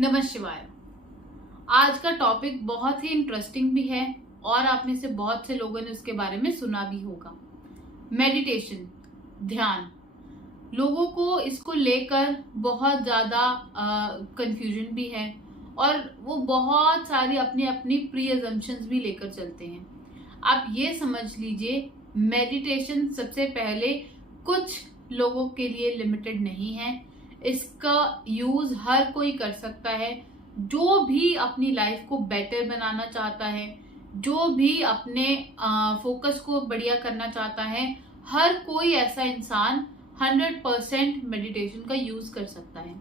नमः शिवाय। आज का टॉपिक बहुत ही इंटरेस्टिंग भी है और आप में से बहुत से लोगों ने उसके बारे में सुना भी होगा। मेडिटेशन, ध्यान। लोगों को इसको लेकर बहुत ज्यादा कंफ्यूजन भी है और वो बहुत सारी अपनी अपनी प्री अजम्पशंस भी लेकर चलते हैं। आप ये समझ लीजिए, मेडिटेशन सबसे पहले कुछ लोगों के लिए लिमिटेड नहीं है। इसका यूज हर कोई कर सकता है। जो भी अपनी लाइफ को बेटर बनाना चाहता है, जो भी अपने फोकस को बढ़िया करना चाहता है, हर कोई ऐसा इंसान 100% मेडिटेशन का यूज कर सकता है।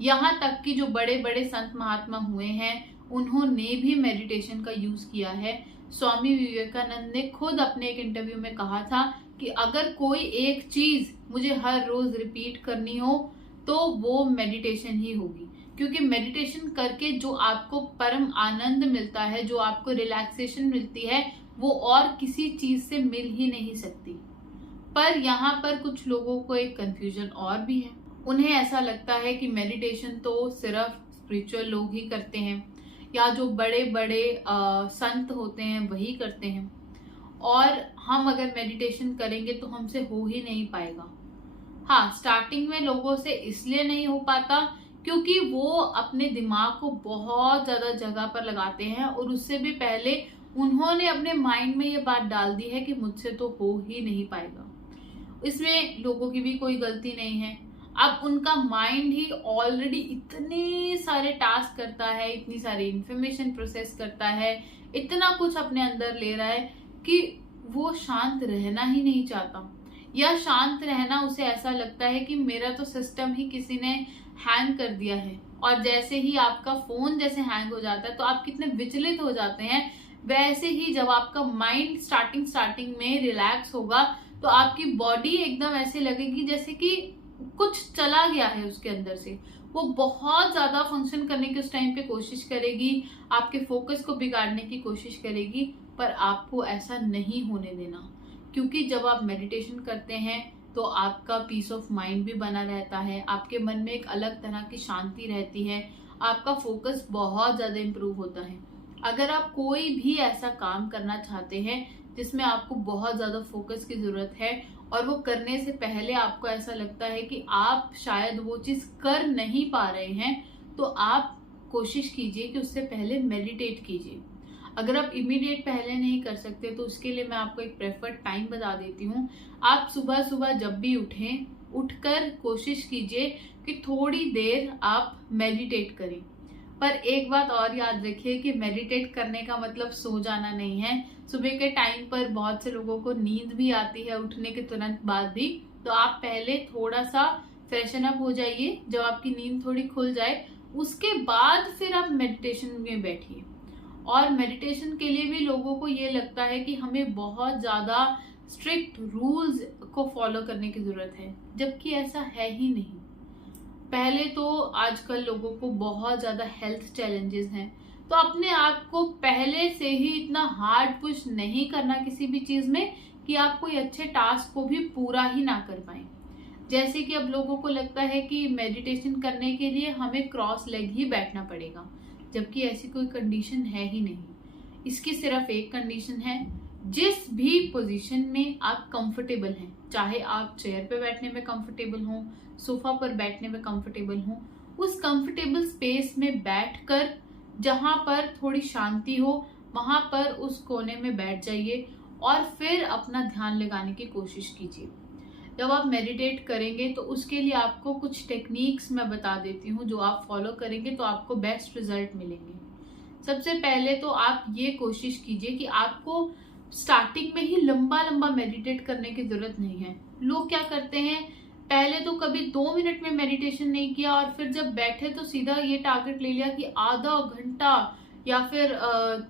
यहाँ तक कि जो बड़े बड़े संत महात्मा हुए हैं, उन्होंने भी मेडिटेशन का यूज किया है। स्वामी विवेकानंद ने खुद अपने एक इंटरव्यू में कहा था कि अगर कोई एक चीज मुझे हर रोज रिपीट करनी हो तो वो मेडिटेशन ही होगी, क्योंकि मेडिटेशन करके जो आपको परम आनंद मिलता है, जो आपको रिलैक्सेशन मिलती है, वो और किसी चीज से मिल ही नहीं सकती। पर यहाँ पर कुछ लोगों को एक कंफ्यूजन और भी है। उन्हें ऐसा लगता है कि मेडिटेशन तो सिर्फ स्पिरिचुअल लोग ही करते हैं या जो बड़े बड़े संत होते हैं वही करते हैं, और हम अगर मेडिटेशन करेंगे तो हमसे हो ही नहीं पाएगा। हाँ, स्टार्टिंग में लोगों से इसलिए नहीं हो पाता क्योंकि वो अपने दिमाग को बहुत ज्यादा जगह पर लगाते हैं और उससे भी पहले उन्होंने अपने माइंड में ये बात डाल दी है कि मुझसे तो हो ही नहीं पाएगा। इसमें लोगों की भी कोई गलती नहीं है। अब उनका माइंड ही ऑलरेडी इतने सारे टास्क करता है, इतनी सारी इंफॉर्मेशन प्रोसेस करता है, इतना कुछ अपने अंदर ले रहा है कि वो शांत रहना ही नहीं चाहता, या शांत रहना उसे ऐसा लगता है कि मेरा तो सिस्टम ही किसी ने हैंग कर दिया है। और जैसे ही आपका फोन जैसे हैंग हो जाता है तो आप कितने विचलित हो जाते हैं, वैसे ही जब आपका माइंड स्टार्टिंग में रिलैक्स होगा तो आपकी बॉडी एकदम ऐसे लगेगी जैसे कि कुछ चला गया है उसके अंदर से। वो बहुत ज्यादा फंक्शन करने की उस टाइम पे कोशिश करेगी, आपके फोकस को बिगाड़ने की कोशिश करेगी, पर आपको ऐसा नहीं होने देना। क्योंकि जब आप मेडिटेशन करते हैं तो आपका पीस ऑफ माइंड भी बना रहता है, आपके मन में एक अलग तरह की शांति रहती है, आपका फोकस बहुत ज्यादा इंप्रूव होता है। अगर आप कोई भी ऐसा काम करना चाहते हैं जिसमें आपको बहुत ज्यादा फोकस की जरूरत है और वो करने से पहले आपको ऐसा लगता है कि आप शायद वो चीज कर नहीं पा रहे हैं, तो आप कोशिश कीजिए कि उससे पहले मेडिटेट कीजिए। अगर आप इमीडिएट पहले नहीं कर सकते तो उसके लिए मैं आपको एक प्रेफर्ड टाइम बता देती हूँ। आप सुबह सुबह जब भी उठकर कोशिश कीजिए कि थोड़ी देर आप मेडिटेट करें। पर एक बात और याद रखिए कि मेडिटेट करने का मतलब सो जाना नहीं है। सुबह के टाइम पर बहुत से लोगों को नींद भी आती है उठने के तुरंत बाद भी, तो आप पहले थोड़ा सा फ्रेशन अप हो जाइए। जब आपकी नींद थोड़ी खुल जाए उसके बाद फिर आप मेडिटेशन में बैठिए। और मेडिटेशन के लिए भी लोगों को ये लगता है कि हमें बहुत ज्यादा स्ट्रिक्ट रूल्स को फॉलो करने की जरूरत है, जबकि ऐसा है ही नहीं। पहले तो आजकल लोगों को बहुत ज्यादा हेल्थ चैलेंजेस हैं, तो अपने आप को पहले से ही इतना हार्ड पुश नहीं करना किसी भी चीज में कि आप कोई अच्छे टास्क को भी पूरा ही ना कर पाए। जैसे कि अब लोगों को लगता है कि मेडिटेशन करने के लिए हमें क्रॉस लेग ही बैठना पड़ेगा, जबकि ऐसी कोई कंडीशन है ही नहीं। इसकी सिर्फ एक कंडीशन है, जिस भी पोजीशन में आप कंफर्टेबल हैं, चाहे आप चेयर पे बैठने में कंफर्टेबल हो, सोफा पर बैठने में कंफर्टेबल हो, उस कंफर्टेबल स्पेस में बैठकर जहां पर थोड़ी शांति हो वहां पर उस कोने में बैठ जाइए और फिर अपना ध्यान लगाने की कोशिश कीजिए। जब आप मेडिटेट करेंगे तो उसके लिए आपको कुछ टेक्निक्स मैं बता देती हूँ, जो आप फॉलो करेंगे तो आपको बेस्ट रिजल्ट मिलेंगे। सबसे पहले तो आप ये कोशिश कीजिए कि आपको स्टार्टिंग में ही लंबा लंबा मेडिटेट करने की जरूरत नहीं है। लोग क्या करते हैं, पहले तो कभी 2 मिनट में मेडिटेशन नहीं किया और फिर जब बैठे तो सीधा ये टारगेट ले लिया कि आधा घंटा या फिर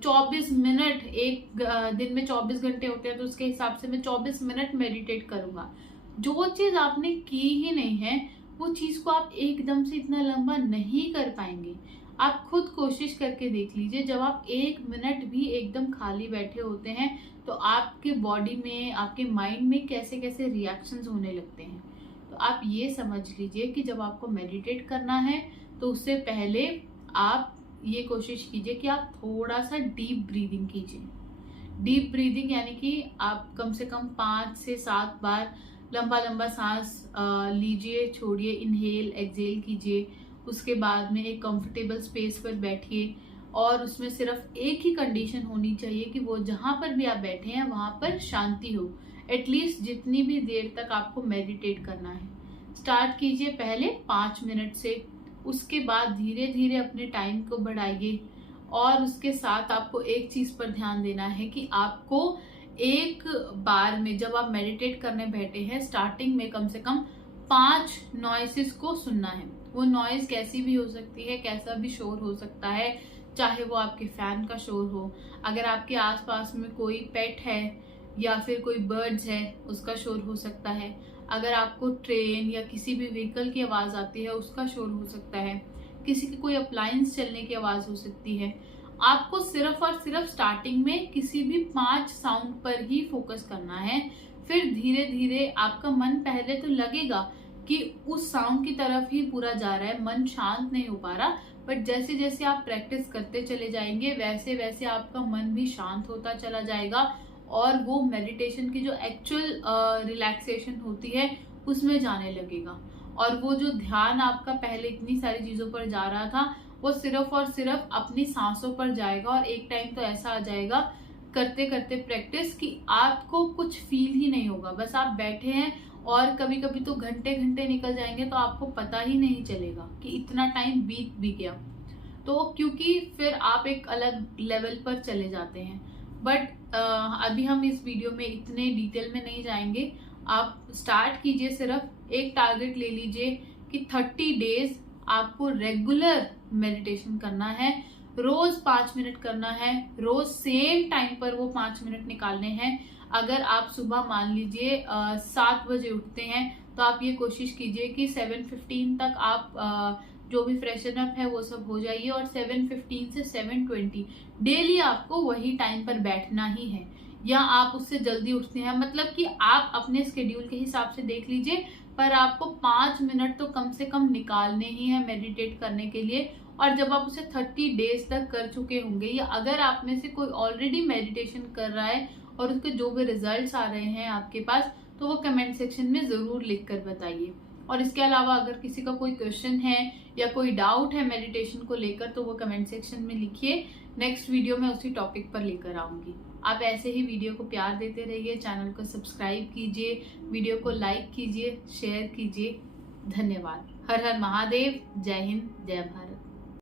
24 मिनट, एक दिन में 24 घंटे होते हैं तो उसके हिसाब से मैं 24 मिनट मेडिटेट करूंगा। जो चीज आपने की ही नहीं है वो चीज को आप एकदम से इतना लंबा नहीं कर पाएंगे। आप खुद कोशिश करके देख लीजिए, जब आप 1 मिनट भी एकदम खाली बैठे होते हैं तो आपके बॉडी में, आपके माइंड में कैसे कैसे रिएक्शंस होने लगते हैं। तो आप ये समझ लीजिए कि जब आपको मेडिटेट करना है तो उससे पहले आप ये कोशिश कीजिए कि आप थोड़ा सा डीप ब्रीदिंग कीजिए। डीप ब्रीदिंग यानी कि आप कम से कम 5 से 7 बार लंबा लंबा सांस लीजिए, छोड़िए, इनहेल एक्सहेल कीजिए। उसके बाद में एक कंफर्टेबल स्पेस पर बैठिए और उसमें सिर्फ एक ही कंडीशन होनी चाहिए कि वो जहां पर भी आप बैठे हैं वहां पर शांति हो। एटलीस्ट जितनी भी देर तक आपको मेडिटेट करना है, स्टार्ट कीजिए पहले 5 मिनट से। उसके बाद धीरे धीरे अपने टाइम को बढ़ाइए और उसके साथ आपको एक चीज पर ध्यान देना है कि आपको एक बार में जब आप मेडिटेट करने बैठे हैं, स्टार्टिंग में कम से कम 5 नॉइसेस को सुनना है। वो नॉइज कैसी भी हो सकती है, कैसा भी शोर हो सकता है, चाहे वो आपके फैन का शोर हो, अगर आपके आसपास में कोई पेट है या फिर कोई बर्ड्स है उसका शोर हो सकता है, अगर आपको ट्रेन या किसी भी व्हीकल की आवाज आती है उसका शोर हो सकता है, किसी की कोई अप्लायंस चलने की आवाज हो सकती है। आपको सिर्फ और सिर्फ स्टार्टिंग में किसी भी 5 साउंड पर ही फोकस करना है। फिर धीरे धीरे आपका मन पहले तो लगेगा कि उस साउंड की तरफ ही पूरा जा रहा है, मन शांत नहीं हो पा रहा, बट जैसे जैसे आप प्रैक्टिस करते चले जाएंगे वैसे वैसे आपका मन भी शांत होता चला जाएगा और वो मेडिटेशन की जो एक्चुअल रिलैक्सेशन होती है उसमें जाने लगेगा। और वो जो ध्यान आपका पहले इतनी सारी चीजों पर जा रहा था वो सिर्फ और सिर्फ अपनी सांसों पर जाएगा। और एक टाइम तो ऐसा आ जाएगा करते करते प्रैक्टिस कि आपको कुछ फील ही नहीं होगा, बस आप बैठे हैं और कभी कभी तो घंटे घंटे निकल जाएंगे तो आपको पता ही नहीं चलेगा कि इतना टाइम बीत भी गया। तो क्योंकि फिर आप एक अलग लेवल पर चले जाते हैं। बट अभी हम इस वीडियो में इतने डिटेल में नहीं जाएंगे। आप स्टार्ट कीजिए, सिर्फ एक टारगेट ले लीजिए कि 30 डेज आपको रेगुलर मेडिटेशन करना है, रोज 5 मिनट करना है, रोज सेम टाइम पर वो 5 मिनट निकालने हैं। अगर आप सुबह मान लीजिए 7 बजे उठते हैं तो आप ये कोशिश कीजिए कि 7:15 तक आप जो भी फ्रेशन अप है वो सब हो जाइए और 7:15 से 7:20 डेली आपको वही टाइम पर बैठना ही है। या आप उससे जल्दी उठते हैं, मतलब कि आप अपने स्केड्यूल के हिसाब से देख लीजिए, पर आपको 5 मिनट तो कम से कम निकालने ही है मेडिटेट करने के लिए। और जब आप उसे 30 डेज तक कर चुके होंगे या अगर आप में से कोई ऑलरेडी मेडिटेशन कर रहा है और उसके जो भी रिजल्ट्स आ रहे हैं आपके पास, तो वो कमेंट सेक्शन में जरूर लिख कर बताइए। और इसके अलावा अगर किसी का कोई क्वेश्चन है या कोई डाउट है मेडिटेशन को लेकर तो वो कमेंट सेक्शन में लिखिए। नेक्स्ट वीडियो में उसी टॉपिक पर लेकर आऊंगी। आप ऐसे ही वीडियो को प्यार देते रहिए, चैनल को सब्सक्राइब कीजिए, वीडियो को लाइक कीजिए, शेयर कीजिए। धन्यवाद। हर हर महादेव। जय हिंद, जय भारत।